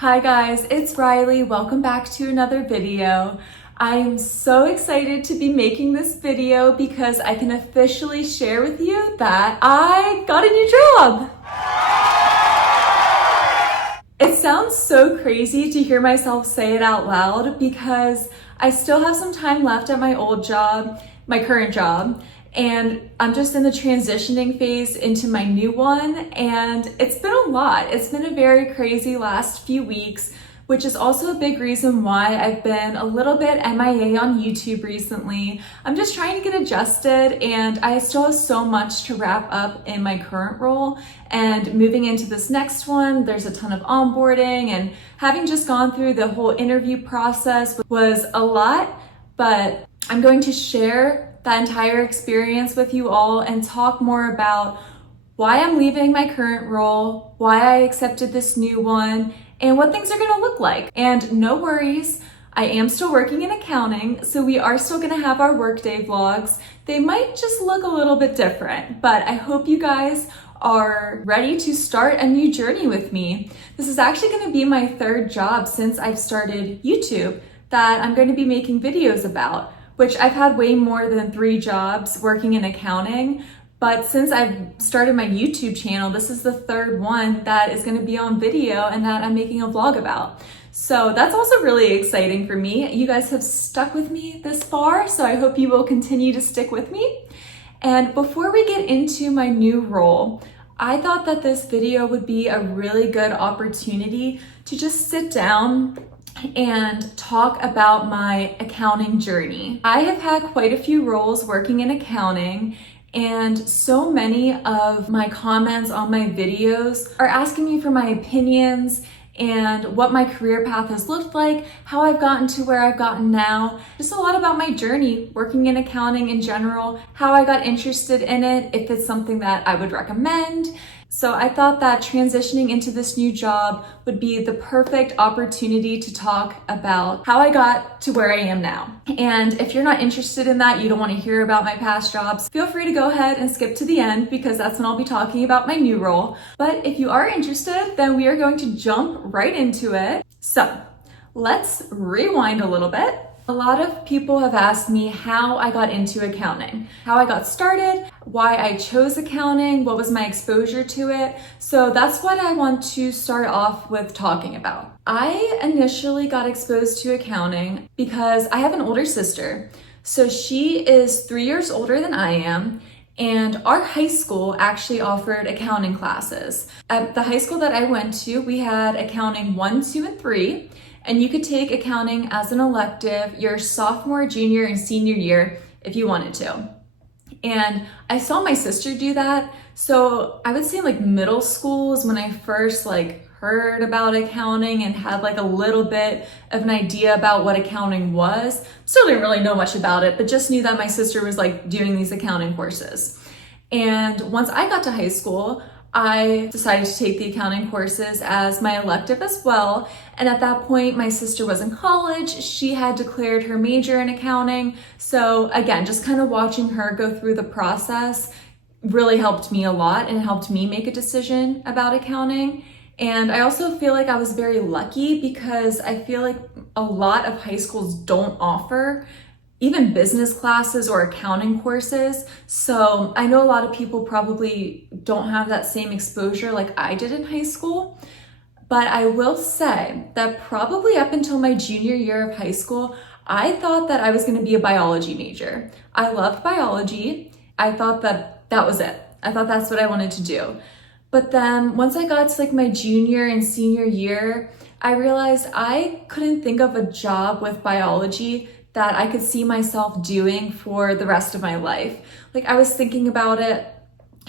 Hi guys, it's Riley. Welcome back to another video. I'm so excited to be making this video because I can officially share with you that I got a new job. It sounds so crazy to hear myself say it out loud because I still have some time left at my old job, my current job, and I'm just in the transitioning phase into my new one, and it's been a lot. It's been a very crazy last few weeks, which is also a big reason why I've been a little bit MIA on YouTube recently. I'm just trying to get adjusted, and I still have so much to wrap up in my current role. And moving into this next one, there's a ton of onboarding, and having just gone through the whole interview process was a lot, but I'm going to share that entire experience with you all and talk more about why I'm leaving my current role, why I accepted this new one, and what things are gonna look like. And no worries, I am still working in accounting, so we are still gonna have our workday vlogs. They might just look a little bit different, but I hope you guys are ready to start a new journey with me. This is actually gonna be my third job since I've started YouTube that I'm going to be making videos about, which I've had way more than 3 jobs working in accounting. But since I've started my YouTube channel, this is the third one that is gonna be on video and that I'm making a vlog about. So that's also really exciting for me. You guys have stuck with me this far, so I hope you will continue to stick with me. And before we get into my new role, I thought that this video would be a really good opportunity to just sit down and talk about my accounting journey. I have had quite a few roles working in accounting, and so many of my comments on my videos are asking me for my opinions and what my career path has looked like, how I've gotten to where I've gotten now, just a lot about my journey working in accounting in general, how I got interested in it, if it's something that I would recommend. So I thought that transitioning into this new job would be the perfect opportunity to talk about how I got to where I am now. And if you're not interested in that, you don't want to hear about my past jobs, feel free to go ahead and skip to the end because that's when I'll be talking about my new role. But if you are interested, then we are going to jump right into it. So let's rewind a little bit. A lot of people have asked me how I got into accounting, how I got started, why I chose accounting, what was my exposure to it. So that's what I want to start off with talking about. I initially got exposed to accounting because I have an older sister. So she is 3 years older than I am, and our high school actually offered accounting classes. At the high school that I went to, we had accounting 1, 2, and 3. And you could take accounting as an elective your sophomore, junior, and senior year if you wanted to. And I saw my sister do that. So I would say like middle school is when I first heard about accounting and had a little bit of an idea about what accounting was. Still didn't really know much about it, but just knew that my sister was doing these accounting courses. And once I got to high school, I decided to take the accounting courses as my elective as well. And at that point, my sister was in college. She had declared her major in accounting. So again, just kind of watching her go through the process really helped me a lot and helped me make a decision about accounting. And I also feel like I was very lucky because I feel like a lot of high schools don't offer even business classes or accounting courses. So I know a lot of people probably don't have that same exposure like I did in high school, but I will say that probably up until my junior year of high school, I thought that I was gonna be a biology major. I loved biology. I thought that that was it. I thought that's what I wanted to do. But then once I got to my junior and senior year, I realized I couldn't think of a job with biology that I could see myself doing for the rest of my life. I was thinking about it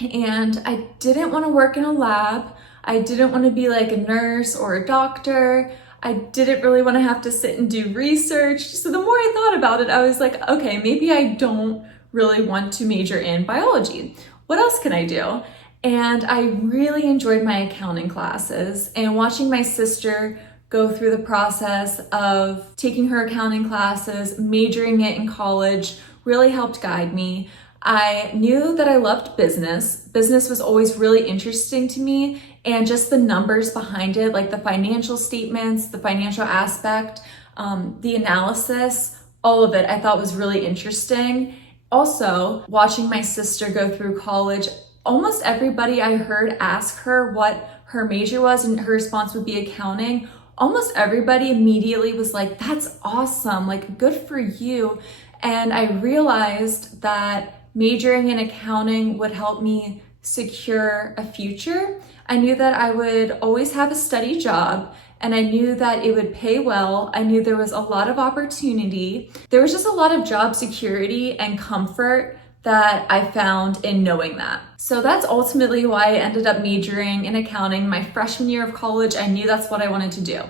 and I didn't want to work in a lab. I didn't want to be a nurse or a doctor. I didn't really want to have to sit and do research. So the more I thought about it, I was like, okay, maybe I don't really want to major in biology. What else can I do? And I really enjoyed my accounting classes and watching my sister go through the process of taking her accounting classes, majoring it in college, really helped guide me. I knew that I loved business. Business was always really interesting to me, and just the numbers behind it, like the financial statements, the financial aspect, the analysis, all of it I thought was really interesting. Also, watching my sister go through college, almost everybody I heard ask her what her major was, and her response would be accounting. Almost everybody immediately was like, that's awesome, like good for you. And I realized that majoring in accounting would help me secure a future. I knew that I would always have a steady job, and I knew that it would pay well. I knew there was a lot of opportunity. There was just a lot of job security and comfort that I found in knowing that. So that's ultimately why I ended up majoring in accounting my freshman year of college. I knew that's what I wanted to do.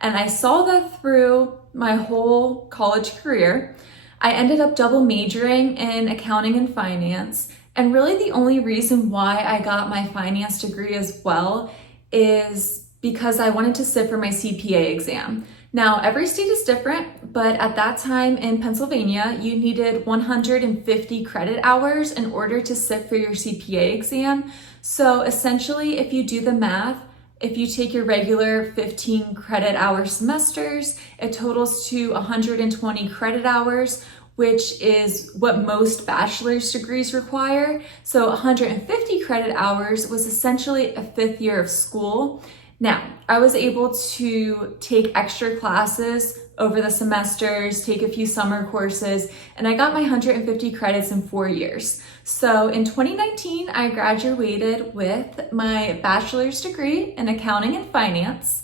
And I saw that through my whole college career. I ended up double majoring in accounting and finance. And really the only reason why I got my finance degree as well is because I wanted to sit for my CPA exam. Now, every state is different, but at that time in Pennsylvania, you needed 150 credit hours in order to sit for your CPA exam. So essentially, if you do the math, if you take your regular 15 credit hour semesters, it totals to 120 credit hours, which is what most bachelor's degrees require. So 150 credit hours was essentially a 5th year of school. Now, I was able to take extra classes over the semesters, take a few summer courses, and I got my 150 credits in 4 years. So in 2019, I graduated with my bachelor's degree in accounting and finance,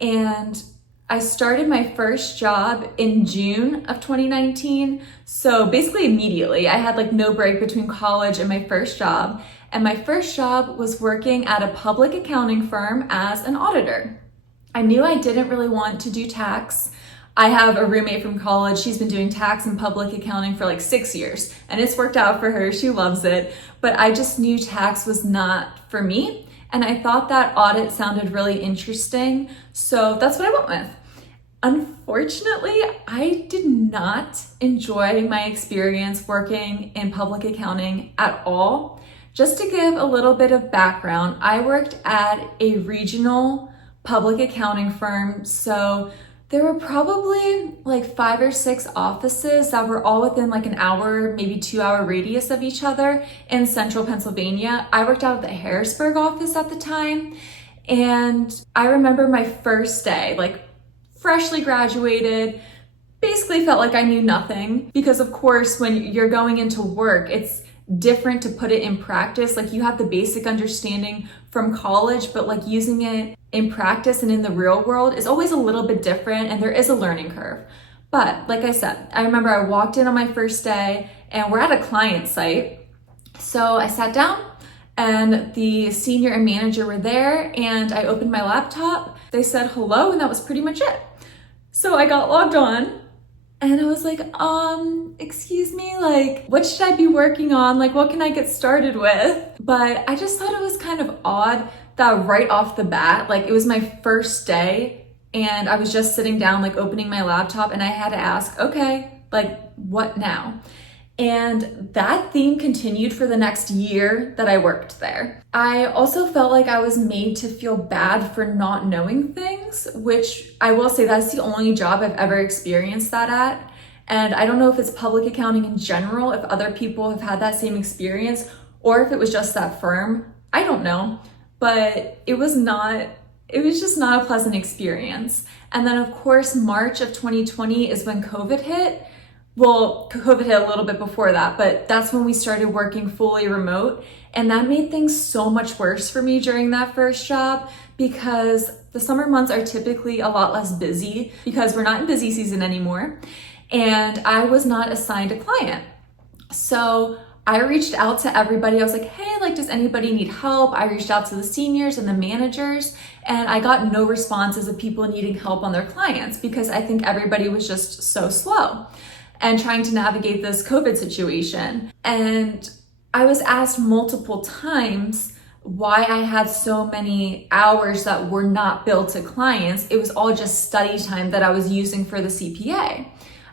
and I started my first job in June of 2019. So basically immediately, I had like no break between college and my first job. And my first job was working at a public accounting firm as an auditor. I knew I didn't really want to do tax. I have a roommate from college. She's been doing tax and public accounting for like 6 years, and it's worked out for her. She loves it. But I just knew tax was not for me. And I thought that audit sounded really interesting. So that's what I went with. Unfortunately, I did not enjoy my experience working in public accounting at all. Just to give a little bit of background, I worked at a regional public accounting firm. So there were probably like 5 or 6 offices that were all within like an hour, maybe 2-hour radius of each other in central Pennsylvania. I worked out at the Harrisburg office at the time. And I remember my first day, like freshly graduated, basically felt like I knew nothing, because of course, when you're going into work, it's different to put it in practice. Like you have the basic understanding from college, but like using it in practice and in the real world is always a little bit different, and there is a learning curve. But like I said, I remember I walked in on my first day and we're at a client site. So I sat down and the senior and manager were there, and I opened my laptop. They said hello, and that was pretty much it. So I got logged on. And I was like, excuse me, like, what should I be working on? Like, what can I get started with? But I just thought it was kind of odd that right off the bat, like it was my first day and I was just sitting down, like opening my laptop, and I had to ask, okay, like what now? And that theme continued for the next year that I worked there. I also felt like I was made to feel bad for not knowing things, which I will say that's the only job I've ever experienced that at. And I don't know if it's public accounting in general, if other people have had that same experience, or if it was just that firm. I don't know, but it was just not a pleasant experience. And then of course, March of 2020 is when COVID hit. Well, COVID hit a little bit before that, but that's when we started working fully remote. And that made things so much worse for me during that first job, because the summer months are typically a lot less busy because we're not in busy season anymore. And I was not assigned a client. So I reached out to everybody. I was like, hey, like, does anybody need help? I reached out to the seniors and the managers, and I got no responses of people needing help on their clients, because I think everybody was just so slow and trying to navigate this COVID situation. And I was asked multiple times why I had so many hours that were not billed to clients. It was all just study time that I was using for the CPA.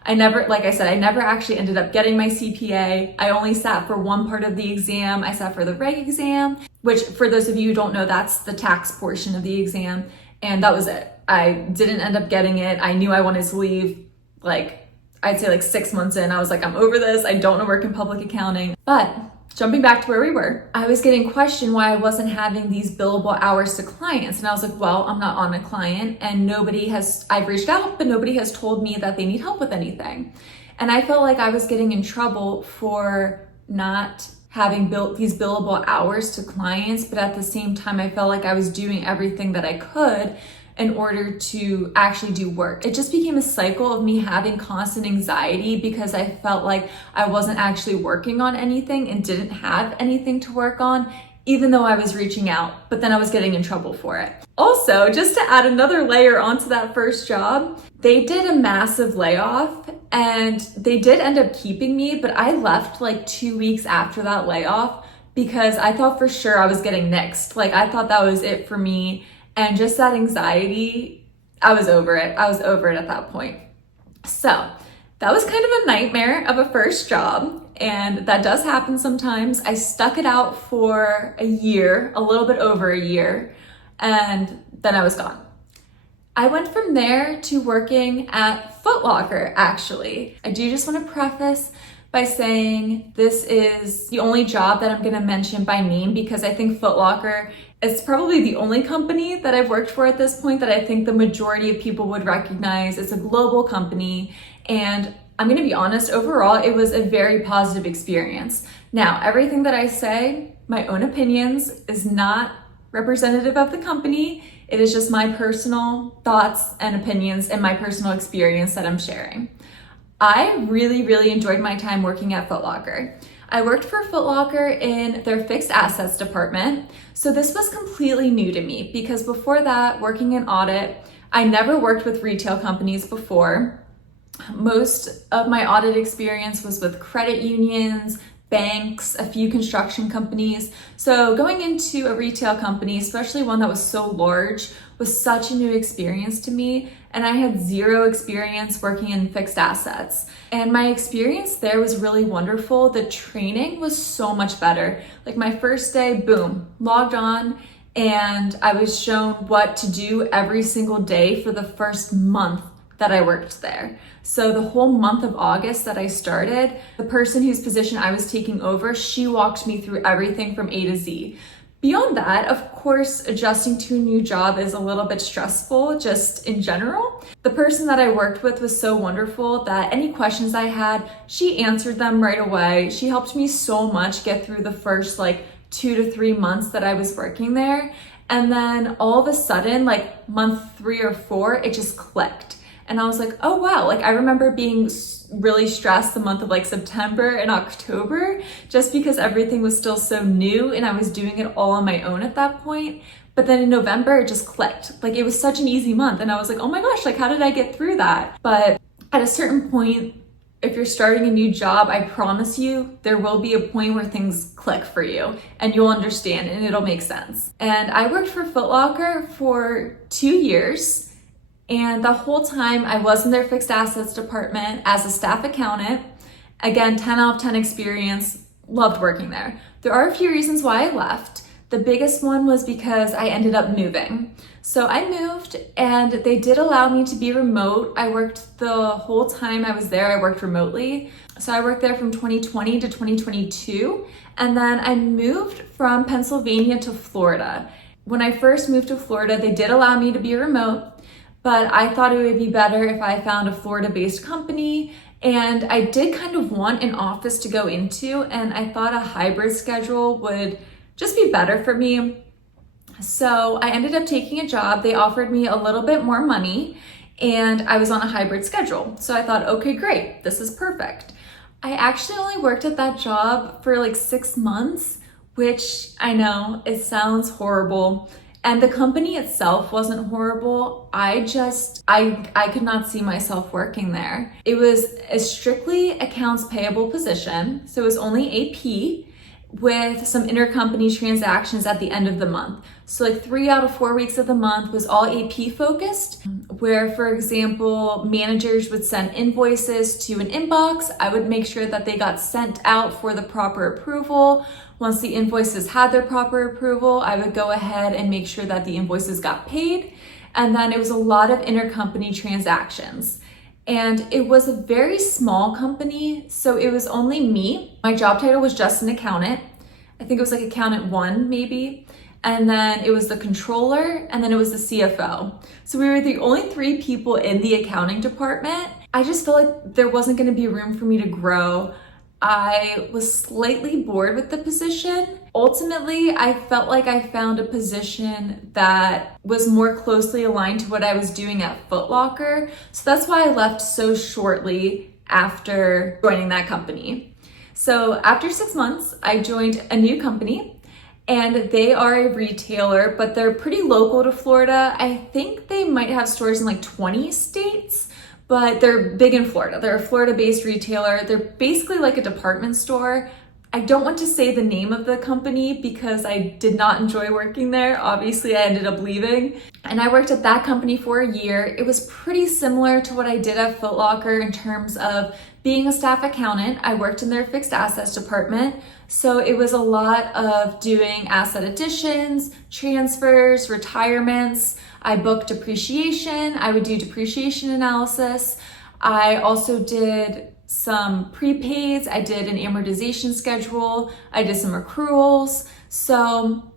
Like I said, I never actually ended up getting my CPA. I only sat for one part of the exam. I sat for the reg exam. which for those of you who don't know, that's the tax portion of the exam. And that was it. I didn't end up getting it. I knew I wanted to leave, like, I'd say like 6 months in. I was like, I'm over this. I don't want to work in public accounting. But jumping back to where we were, I was getting questioned why I wasn't having these billable hours to clients. And I was like, well, I'm not on a client and I've reached out, but nobody has told me that they need help with anything. And I felt like I was getting in trouble for not having built these billable hours to clients, but at the same time, I felt like I was doing everything that I could in order to actually do work. It just became a cycle of me having constant anxiety because I felt like I wasn't actually working on anything and didn't have anything to work on, even though I was reaching out, but then I was getting in trouble for it. Also, just to add another layer onto that first job, they did a massive layoff and they did end up keeping me, but I left like 2 weeks after that layoff because I thought for sure I was getting nixed. Like I thought that was it for me. And just that anxiety, I was over it. I was over it at that point. So that was kind of a nightmare of a first job. And that does happen sometimes. I stuck it out for a year, a little bit over a year, and then I was gone. I went from there to working at Foot Locker, actually. I do just want to preface by saying this is the only job that I'm going to mention by name because I think Foot Locker is probably the only company that I've worked for at this point that I think the majority of people would recognize. It's a global company, and I'm going to be honest, overall, it was a very positive experience. Now, everything that I say, my own opinions, is not representative of the company. It is just my personal thoughts and opinions and my personal experience that I'm sharing. I really, really enjoyed my time working at Foot Locker. I worked for Foot Locker in their fixed assets department. So this was completely new to me because before that, working in audit, I never worked with retail companies before. Most of my audit experience was with credit unions, banks, a few construction companies. So going into a retail company, especially one that was so large, was such a new experience to me. And I had zero experience working in fixed assets. And my experience there was really wonderful. The training was so much better. Like my first day, boom, logged on, and I was shown what to do every single day for the first month that I worked there. So the whole month of August that I started, the person whose position I was taking over, she walked me through everything from A to Z. Beyond that, of course, adjusting to a new job is a little bit stressful just in general. The person that I worked with was so wonderful that any questions I had, she answered them right away. She helped me so much get through the first 2 to 3 months that I was working there. And then all of a sudden, month 3 or 4, it just clicked. And I was like, oh wow, I remember being really stressed the month of September and October, just because everything was still so new and I was doing it all on my own at that point. But then in November, it just clicked. It was such an easy month. And I was like, oh my gosh, how did I get through that? But at a certain point, if you're starting a new job, I promise you, there will be a point where things click for you and you'll understand and it'll make sense. And I worked for Foot Locker for 2 years. And the whole time I was in their fixed assets department as a staff accountant. Again, 10 out of 10 experience, loved working there. There are a few reasons why I left. The biggest one was because I ended up moving. So I moved and they did allow me to be remote. I worked the whole time I was there, I worked remotely. So I worked there from 2020 to 2022. And then I moved from Pennsylvania to Florida. When I first moved to Florida, they did allow me to be remote. But I thought it would be better if I found a Florida-based company, and I did kind of want an office to go into, and I thought a hybrid schedule would just be better for me. So I ended up taking a job. They offered me a little bit more money, and I was on a hybrid schedule. So I thought, okay, great, this is perfect. I actually only worked at that job for 6 months, which I know, it sounds horrible. And the company itself wasn't horrible. I could not see myself working there. It was a strictly accounts payable position. So it was only AP, with some intercompany transactions at the end of the month. So like 3 out of 4 weeks of the month was all AP focused, where, for example, managers would send invoices to an inbox. I would make sure that they got sent out for the proper approval. Once the invoices had their proper approval, I would go ahead and make sure that the invoices got paid. And then it was a lot of intercompany transactions. And it was a very small company, so it was only me. My job title was just an accountant. I think it was like accountant 1 maybe. And then it was the controller, and then it was the CFO. So we were the only 3 people in the accounting department. I just felt like there wasn't gonna be room for me to grow. I was slightly bored with the position. Ultimately, I felt like I found a position that was more closely aligned to what I was doing at Foot Locker. So that's why I left so shortly after joining that company. So after 6 months, I joined a new company, and they are a retailer, but they're pretty local to Florida. I think they might have stores in like 20 states. But they're big in Florida. They're a Florida-based retailer. They're basically like a department store. I don't want to say the name of the company because I did not enjoy working there. Obviously, I ended up leaving. And I worked at that company for a year. It was pretty similar to what I did at Foot Locker in terms of being a staff accountant. I worked in their fixed assets department. So it was a lot of doing asset additions, transfers, retirements. I booked depreciation. I would do depreciation analysis. I also did some prepaids. I did an amortization schedule. I did some accruals. So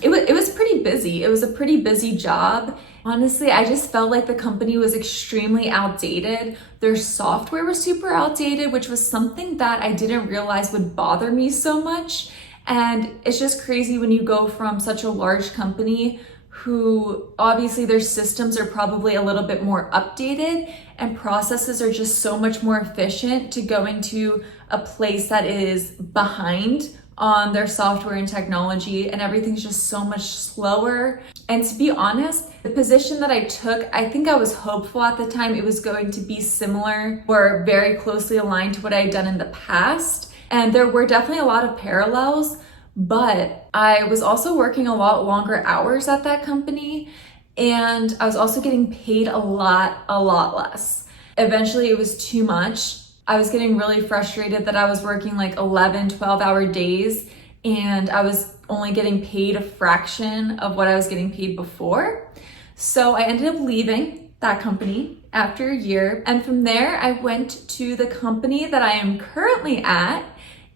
it was pretty busy. It was a pretty busy job. Honestly, I just felt like the company was extremely outdated. Their software was super outdated, which was something that I didn't realize would bother me so much. And it's just crazy when you go from such a large company who obviously their systems are probably a little bit more updated and processes are just so much more efficient, to going to a place that is behind on their software and technology, and everything's just so much slower. And to be honest, the position that I took, I think I was hopeful at the time it was going to be similar or very closely aligned to what I had done in the past. And there were definitely a lot of parallels, but I was also working a lot longer hours at that company, and I was also getting paid a lot less. Eventually it was too much. I was getting really frustrated that I was working like 11, 12-hour days, and I was only getting paid a fraction of what I was getting paid before. So I ended up leaving that company after a year. And from there, I went to the company that I am currently at.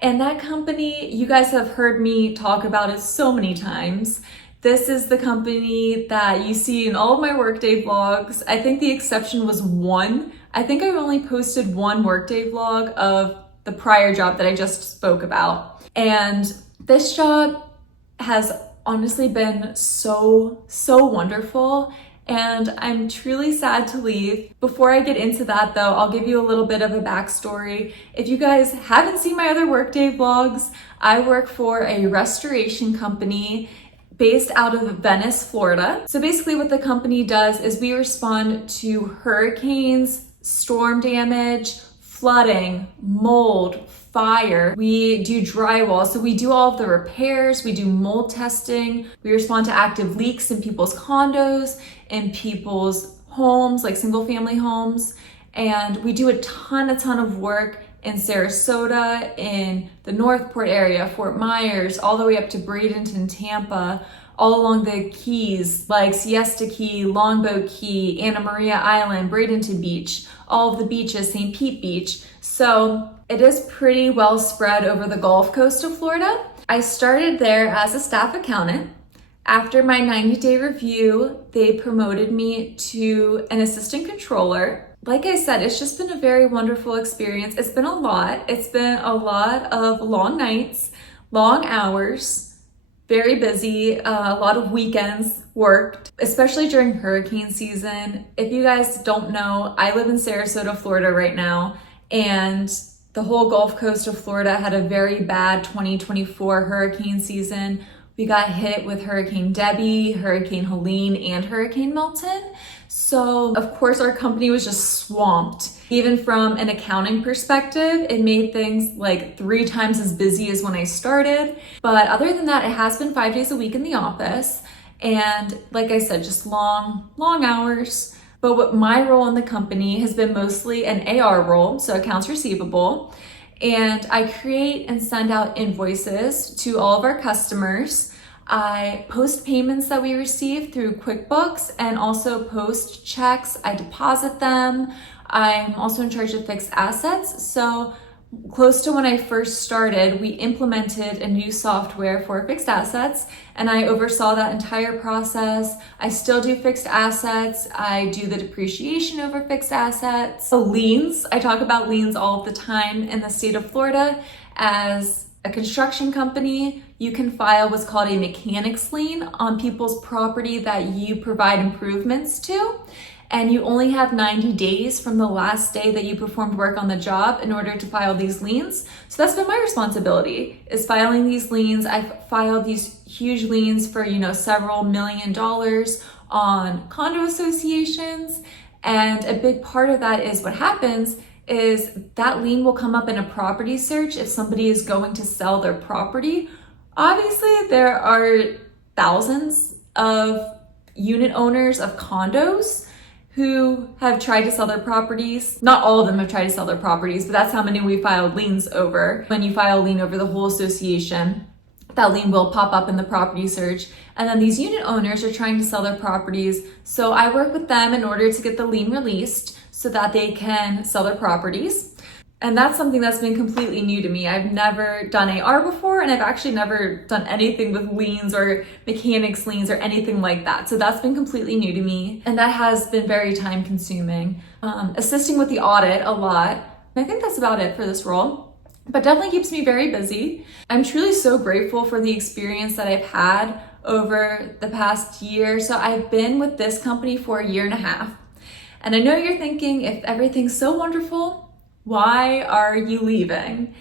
And that company, you guys have heard me talk about it so many times. This is the company that you see in all of my Workday vlogs. I think the exception was one. I think I only posted one Workday vlog of the prior job that I just spoke about. And this job has honestly been so wonderful. And I'm truly sad to leave. Before I get into that though, I'll give you a little bit of a backstory. If you guys haven't seen my other Workday vlogs, I work for a restoration company based out of Venice, Florida. So basically what the company does is we respond to hurricanes, storm damage, flooding, mold, fire. We do drywall. So we do all of the repairs, we do mold testing, we respond to active leaks in people's condos, in people's homes, like single family homes. And we do a ton of work in Sarasota, in the Northport area, Fort Myers, all the way up to Bradenton, Tampa, all along the Keys, like Siesta Key, Longboat Key, Anna Maria Island, Bradenton Beach, all of the beaches, St. Pete Beach. So it is pretty well spread over the Gulf Coast of Florida. I started there as a staff accountant. After my 90-day review, they promoted me to an assistant controller. Like I said, it's just been a very wonderful experience. It's been a lot. It's been a lot of long nights, long hours, very busy, a lot of weekends worked, especially during hurricane season. If you guys don't know, I live in Sarasota, Florida right now, and the whole Gulf Coast of Florida had a very bad 2024 hurricane season. We got hit with Hurricane Debbie, Hurricane Helene, and Hurricane Milton. So of course our company was just swamped. Even from an accounting perspective, it made things like 3 times as busy as when I started. But other than that, it has been 5 days a week in the office. And like I said, just long hours. But what my role in the company has been mostly an AR role, so accounts receivable. And I create and send out invoices to all of our customers. I post payments that we receive through QuickBooks and also post checks. I deposit them. I'm also in charge of fixed assets. So close to when I first started, we implemented a new software for fixed assets, and I oversaw that entire process. I still do fixed assets. I do the depreciation over fixed assets. So liens, I talk about liens all of the time. In the state of Florida, as a construction company, you can file what's called a mechanics lien on people's property that you provide improvements to. And you only have 90 days from the last day that you performed work on the job in order to file these liens. So that's been my responsibility, is filing these liens. I've filed these huge liens for, several $1 million on condo associations. And a big part of that is what happens is that lien will come up in a property search if somebody is going to sell their property. Obviously, there are thousands of unit owners of condos who have tried to sell their properties. Not all of them have tried to sell their properties, but that's how many we filed liens over. When you file a lien over the whole association, that lien will pop up in the property search. And then these unit owners are trying to sell their properties. So I work with them in order to get the lien released so that they can sell their properties. And that's something that's been completely new to me. I've never done AR before, and I've actually never done anything with liens or mechanics liens or anything like that. So that's been completely new to me. And that has been very time consuming. Assisting with the audit a lot. And I think that's about it for this role, but definitely keeps me very busy. I'm truly so grateful for the experience that I've had over the past year. So I've been with this company for 1.5 years. And I know you're thinking, if everything's so wonderful, why are you leaving?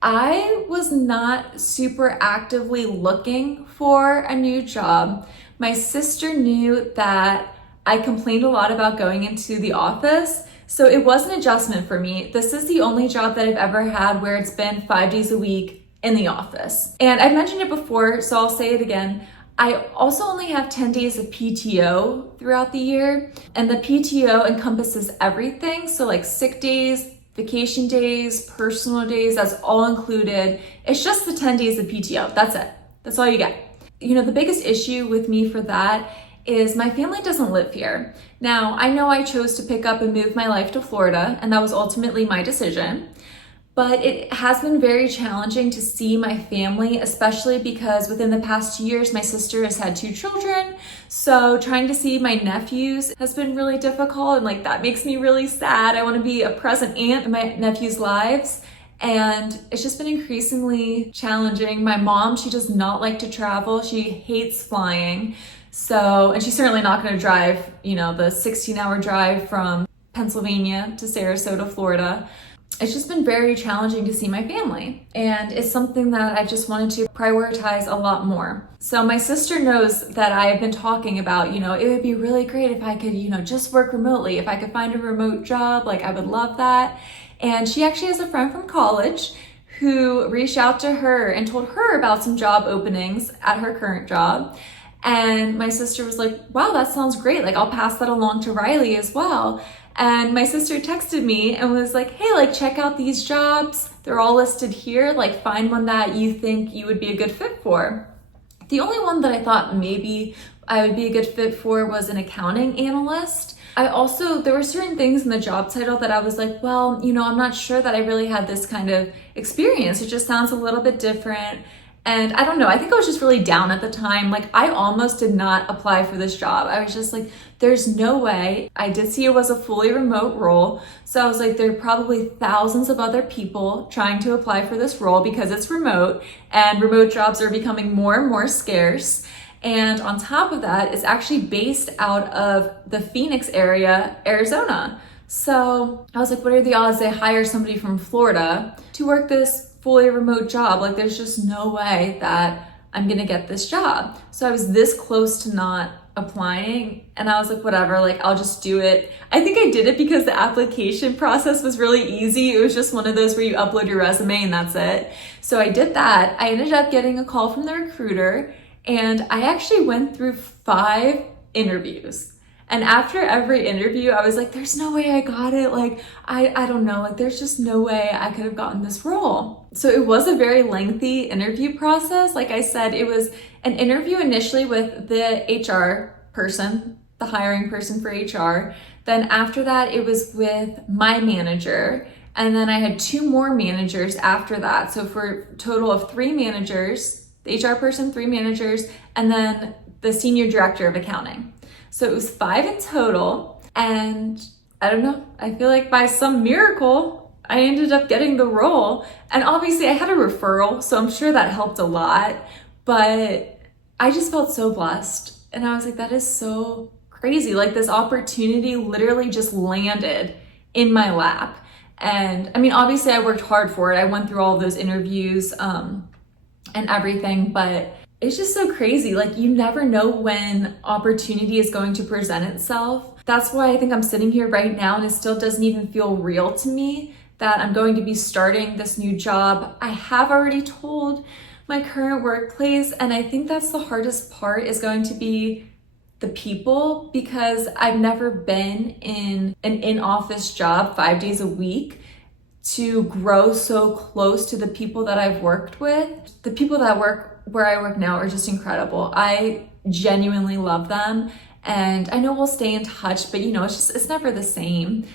I was not super actively looking for a new job. My sister knew that I complained a lot about going into the office, so it was an adjustment for me. This is the only job that I've ever had where it's been 5 days a week in the office. And I've mentioned it before, so I'll say it again. I also only have 10 days of PTO throughout the year, and the PTO encompasses everything. So like sick days, vacation days, personal days, that's all included. It's just the 10 days of PTO. That's it. That's all you get. The biggest issue with me for that is my family doesn't live here. Now, I know I chose to pick up and move my life to Florida, and that was ultimately my decision. But it has been very challenging to see my family, especially because within the past 2 years, my sister has had 2 children. So trying to see my nephews has been really difficult, and that makes me really sad. I want to be a present aunt in my nephews' lives. And it's just been increasingly challenging. My mom, she does not like to travel. She hates flying. And she's certainly not going to drive, the 16-hour drive from Pennsylvania to Sarasota, Florida. It's just been very challenging to see my family, and it's something that I just wanted to prioritize a lot more. So my sister knows that I have been talking about, it would be really great if I could, just work remotely. If I could find a remote job, I would love that. And she actually has a friend from college who reached out to her and told her about some job openings at her current job. And my sister was like, wow, that sounds great. I'll pass that along to Riley as well. And my sister texted me and was like, hey, check out these jobs. They're all listed here. Find one that you think you would be a good fit for. The only one that I thought maybe I would be a good fit for was an accounting analyst. There were certain things in the job title that I was like, well, I'm not sure that I really had this kind of experience. It just sounds a little bit different. And I don't know, I think I was just really down at the time. I almost did not apply for this job. I was just like, there's no way. I did see it was a fully remote role. So I was like, there are probably thousands of other people trying to apply for this role because it's remote, and remote jobs are becoming more and more scarce. And on top of that, it's actually based out of the Phoenix area, Arizona. So I was like, what are the odds they hire somebody from Florida to work this fully remote job? There's just no way that I'm gonna get this job. So I was this close to not applying, and I was like, whatever, like I'll just do it. I think I did it because the application process was really easy. It was just one of those where you upload your resume and that's it. So I did that. I ended up getting a call from the recruiter, and I actually went through 5 interviews. And after every interview, I was like, there's no way I got it. Like, I don't know, like there's just no way I could have gotten this role. So it was a very lengthy interview process. Like I said, it was an interview initially with the HR person, the hiring person for HR. Then after that, it was with my manager. And then I had 2 more managers after that. So for a total of 3 managers, the HR person, 3 managers, and then the senior director of accounting. So it was 5 in total, and I don't know, I feel like by some miracle, I ended up getting the role. And obviously I had a referral, so I'm sure that helped a lot, but I just felt so blessed. And I was like, that is so crazy. Like this opportunity literally just landed in my lap. And I mean, obviously I worked hard for it. I went through all of those interviews and everything, but it's just so crazy. Like you never know when opportunity is going to present itself. That's why I think I'm sitting here right now and it still doesn't even feel real to me that I'm going to be starting this new job. I have already told my current workplace, and I think that's the hardest part is going to be the people, because I've never been in an in-office job 5 days a week to grow so close to the people that I've worked with. The people that work where I work now are just incredible. I genuinely love them, and I know we'll stay in touch, but you know, it's never the same.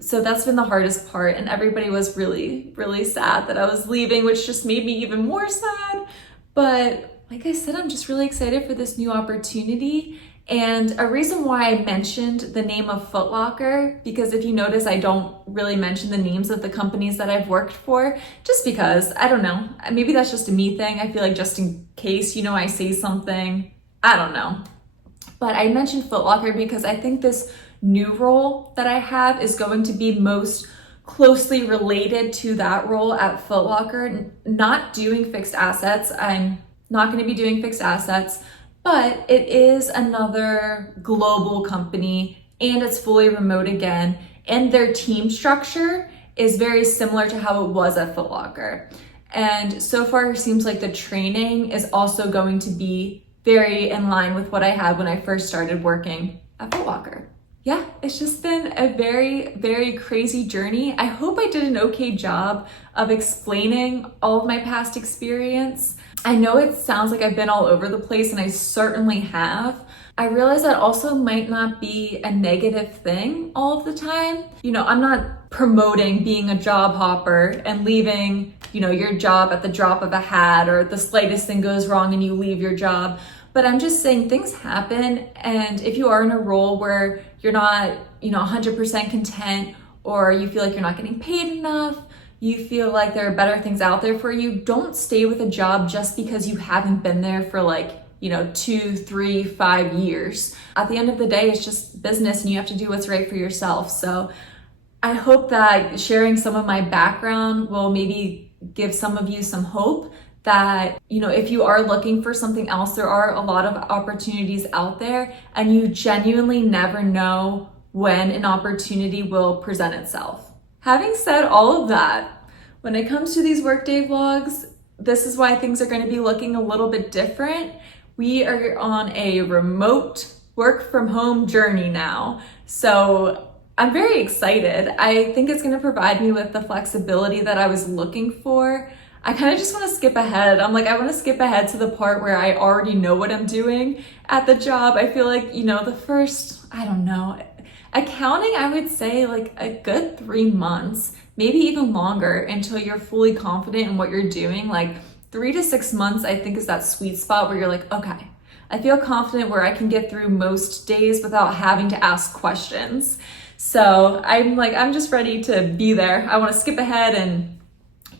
So that's been the hardest part, and everybody was really, really sad that I was leaving, which just made me even more sad. But like I said, I'm just really excited for this new opportunity. And a reason why I mentioned the name of Foot Locker, because if you notice, I don't really mention the names of the companies that I've worked for, just because, I don't know, maybe that's just a me thing. I feel like just in case, you know, I say something, I don't know. But I mentioned Foot Locker because I think this new role that I have is going to be most closely related to that role at Foot Locker. Not doing fixed assets. I'm not going to be doing fixed assets. But it is another global company, and it's fully remote again. And their team structure is very similar to how it was at Foot Locker. And so far it seems like the training is also going to be very in line with what I had when I first started working at Foot Locker. Yeah, it's just been a very, very crazy journey. I hope I did an okay job of explaining all of my past experience. I know it sounds like I've been all over the place, and I certainly have. I realize that also might not be a negative thing all of the time. You know, I'm not promoting being a job hopper and leaving, you know, your job at the drop of a hat, or the slightest thing goes wrong and you leave your job. But I'm just saying things happen, and if you are in a role where you're not, you know, 100% content, or you feel like you're not getting paid enough, you feel like there are better things out there for you, don't stay with a job just because you haven't been there for like, you know, 2, 3, 5 years. At the end of the day, it's just business, and you have to do what's right for yourself. So I hope that sharing some of my background will maybe give some of you some hope that, you know, if you are looking for something else, there are a lot of opportunities out there, and you genuinely never know when an opportunity will present itself. Having said all of that, when it comes to these workday vlogs, this is why things are going to be looking a little bit different. We are on a remote work from home journey now. So I'm very excited. I think it's going to provide me with the flexibility that I was looking for. I kind of just want to skip ahead. I want to skip ahead to the part where I already know what I'm doing at the job. I feel like, you know, the first, I don't know, accounting, I would say like a good 3 months, maybe even longer, until you're fully confident in what you're doing. Like 3 to 6 months, I think, is that sweet spot where you're like, okay, I feel confident where I can get through most days without having to ask questions. So I'm just ready to be there. I want to skip ahead and,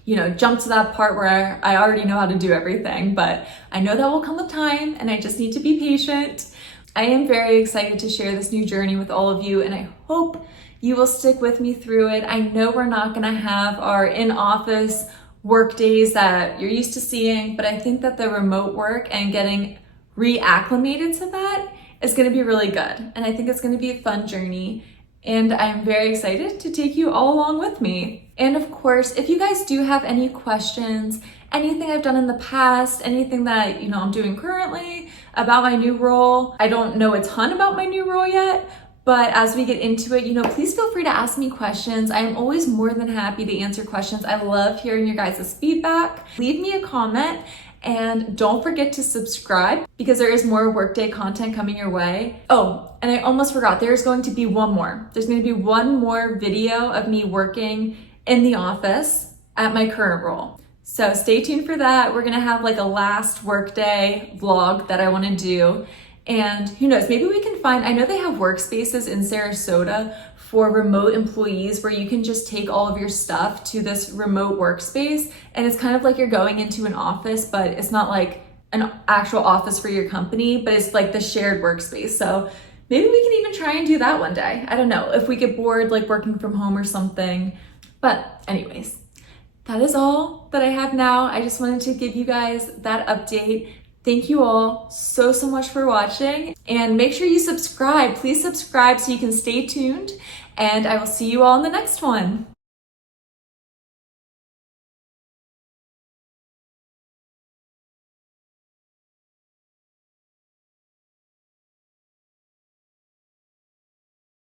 you know, jump to that part where I already know how to do everything, but I know that will come with time, and I just need to be patient. I am very excited to share this new journey with all of you, and I hope you will stick with me through it. I know we're not gonna have our in-office work days that you're used to seeing, but I think that the remote work and getting reacclimated to that is going to be really good. And I think it's going to be a fun journey. And I'm very excited to take you all along with me. And of course, if you guys do have any questions, anything I've done in the past, anything that, I'm doing currently about my new role, I don't know a ton about my new role yet, but as we get into it, please feel free to ask me questions. I'm always more than happy to answer questions. I love hearing your guys' feedback. Leave me a comment and don't forget to subscribe because there is more Workday content coming your way. Oh, and I almost forgot, there's going to be one more. There's going to be one more video of me working in the office at my current role. So stay tuned for that. We're gonna have like a last Workday vlog that I wanna do. And who knows, maybe we can find, I know they have workspaces in Sarasota for remote employees where you can just take all of your stuff to this remote workspace. And it's kind of like you're going into an office, but it's not like an actual office for your company, but it's like the shared workspace. So maybe we can even try and do that one day. I don't know, if we get bored like working from home or something. But anyways, that is all that I have now. I just wanted to give you guys that update. Thank you all so much for watching, and make sure you subscribe. Please subscribe so you can stay tuned, and I will see you all in the next one.